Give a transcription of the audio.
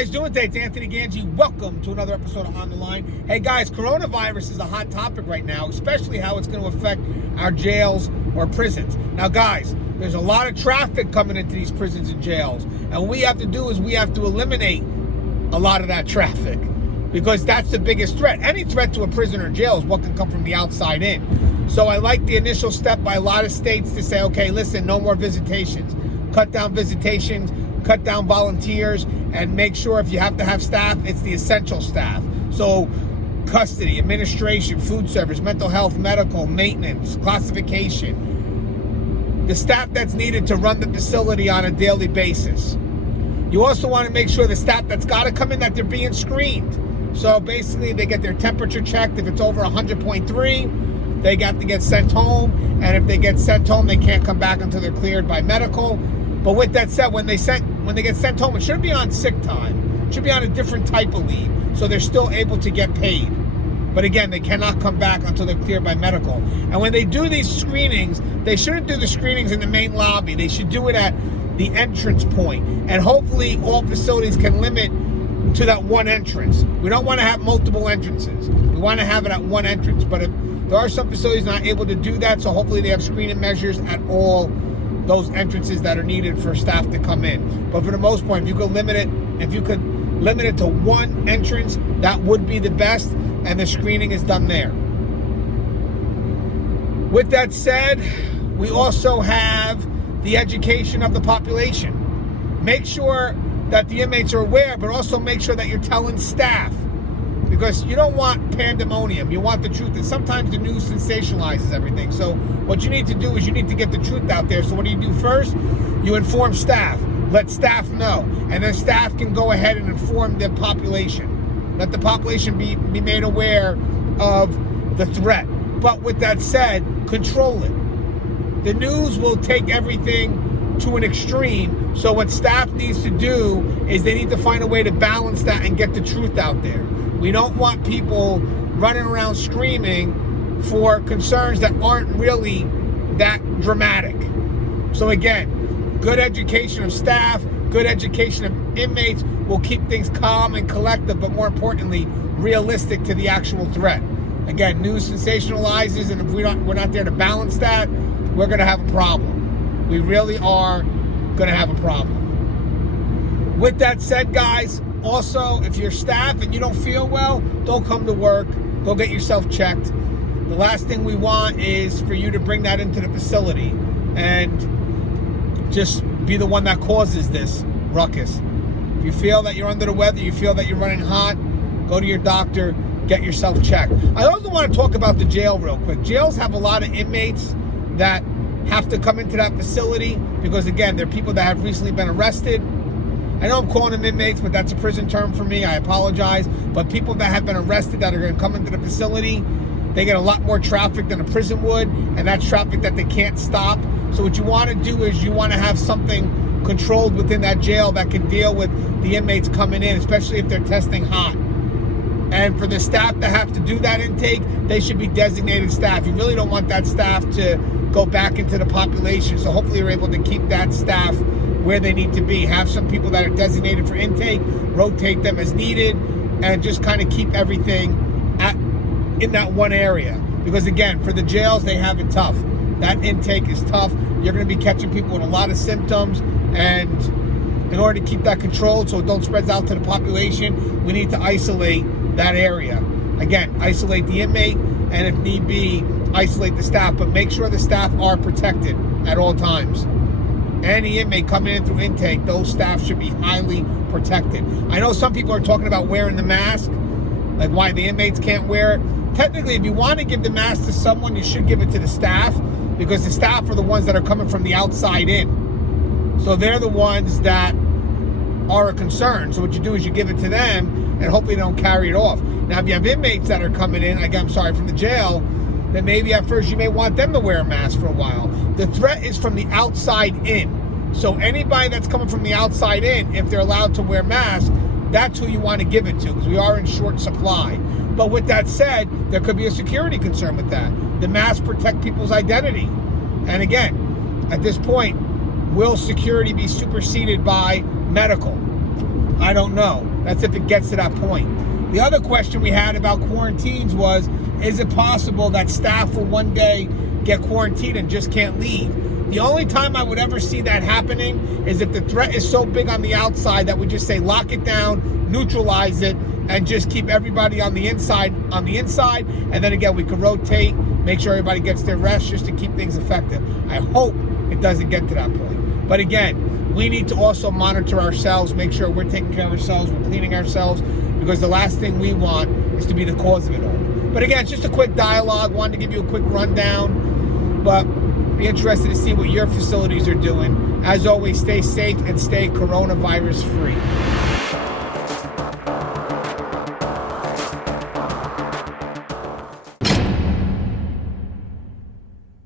guys doing today? It's Anthony Ganji. Welcome to another episode of On the Line. Hey guys, coronavirus is a hot topic right now, especially how it's going to affect our jails or prisons. Now guys, there's a lot of traffic coming into these prisons and jails, and what we have to do is we have to eliminate a lot of that traffic, because that's the biggest threat. Any threat to a prison or jail is what can come from the outside in. So I like the initial step by a lot of states to say, okay, listen, no more visitations. Cut down visitations, cut down volunteers, and make sure if you have to have staff, it's the essential staff. So custody, administration, food service, mental health, medical, maintenance, classification, the staff that's needed to run the facility on a daily basis. You also want to make sure the staff that's got to come in, that they're being screened. So basically they get their temperature checked. If it's over 100.3, they got to get sent home. And if they get sent home, they can't come back until they're cleared by medical. But with that said, when they get sent home, it shouldn't be on sick time. It should be on a different type of leave, so they're still able to get paid. But again, they cannot come back until they're cleared by medical. And when they do these screenings, they shouldn't do the screenings in the main lobby. They should do it at the entrance point. And hopefully all facilities can limit to that one entrance. We don't want to have multiple entrances. We want to have it at one entrance. But if there are some facilities not able to do that, so hopefully they have screening measures at all those entrances that are needed for staff to come in. But for the most part, if you could limit it to one entrance, that would be the best, and the screening is done there. With that said, we also have the education of the population. Make sure that the inmates are aware, but also make sure that you're telling staff, because you don't want pandemonium. You want the truth, and sometimes the news sensationalizes everything. So what you need to do is you need to get the truth out there. So what do? First, you inform staff. Let staff know. And then staff can go ahead and inform the population. Let the population be made aware of the threat. But with that said, control it. The news will take everything to an extreme. So what staff needs to do is they need to find a way to balance that and get the truth out there. We don't want people running around screaming for concerns that aren't really that dramatic. So again, good education of staff, good education of inmates will keep things calm and collective, but more importantly, realistic to the actual threat. Again, news sensationalizes, and if we're not there to balance that, we're going to have a problem. We really are going to have a problem. With that said, guys, also, if you're staff and you don't feel well, don't come to work. Go get yourself checked. The last thing we want is for you to bring that into the facility and just be the one that causes this ruckus. If you feel that you're under the weather, you feel that you're running hot, go to your doctor, get yourself checked. I also want to talk about the jail real quick. Jails have a lot of inmates that have to come into that facility because, again, they're people that have recently been arrested. I know I'm calling them inmates, but that's a prison term for me. I apologize. But people that have been arrested that are going to come into the facility, they get a lot more traffic than a prison would, and that's traffic that they can't stop. So what you want to do is you want to have something controlled within that jail that can deal with the inmates coming in, especially if they're testing hot. And for the staff that have to do that intake, they should be designated staff. You really don't want that staff to go back into the population. So hopefully you're able to keep that staff where they need to be. Have some people that are designated for intake, rotate them as needed, and just kind of keep everything in that one area. Because again, for the jails, they have it tough. That intake is tough. You're going to be catching people with a lot of symptoms, and in order to keep that controlled so it don't spread out to the population, we need to isolate that area. Again, isolate the inmate, and if need be, isolate the staff, but make sure the staff are protected at all times. Any inmate coming in through intake, those staff should be highly protected. I know some people are talking about wearing the mask, like why the inmates can't wear it. Technically, if you want to give the mask to someone, you should give it to the staff, because the staff are the ones that are coming from the outside in. So they're the ones that are a concern. So what you do is you give it to them, and hopefully they don't carry it off. Now, if you have inmates that are coming in, from the jail, then maybe at first you may want them to wear a mask for a while. The threat is from the outside in. So anybody that's coming from the outside in, if they're allowed to wear masks, that's who you want to give it to, because we are in short supply. But with that said, there could be a security concern with that. The masks protect people's identity. And again, at this point, will security be superseded by medical? I don't know. That's if it gets to that point. The other question we had about quarantines was, is it possible that staff will one day get quarantined and just can't leave? The only time I would ever see that happening is if the threat is so big on the outside that we just say lock it down, neutralize it, and just keep everybody on the inside. And then again, we can rotate, make sure everybody gets their rest just to keep things effective. I hope it doesn't get to that point. But again, we need to also monitor ourselves, make sure we're taking care of ourselves, we're cleaning ourselves, because the last thing we want is to be the cause of it all. But again, it's just a quick dialogue. Wanted to give you a quick rundown, but be interested to see what your facilities are doing. As always, stay safe and stay coronavirus free.